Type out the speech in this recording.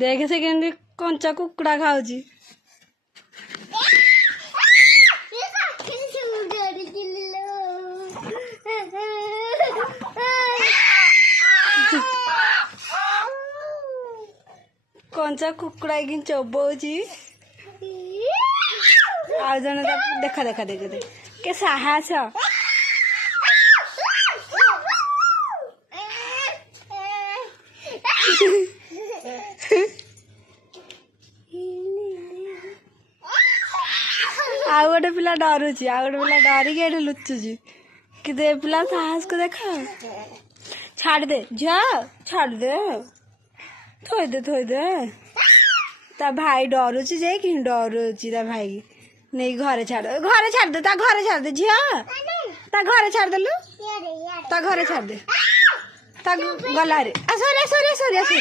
देख से केमती कंचा कुकुड़ा खाऊची कंचा कुकुड़ा कि चबौची आ जने देखा देखा देख दे के साहस आ गोटे पिला डरुची आ गोटे पिला डरिक ये लुचुची कि पिला साहस को देखा छाड़ दे जा छाड़ दे थोई दे ता भाई डरुची जे कि डरुची ता भाई नहीं घरे छाड़ दे ता घरे छाड़ दे झिया ता घरे छाड़ दे लु ता घरे छाड़ दे ता गला रे सॉरी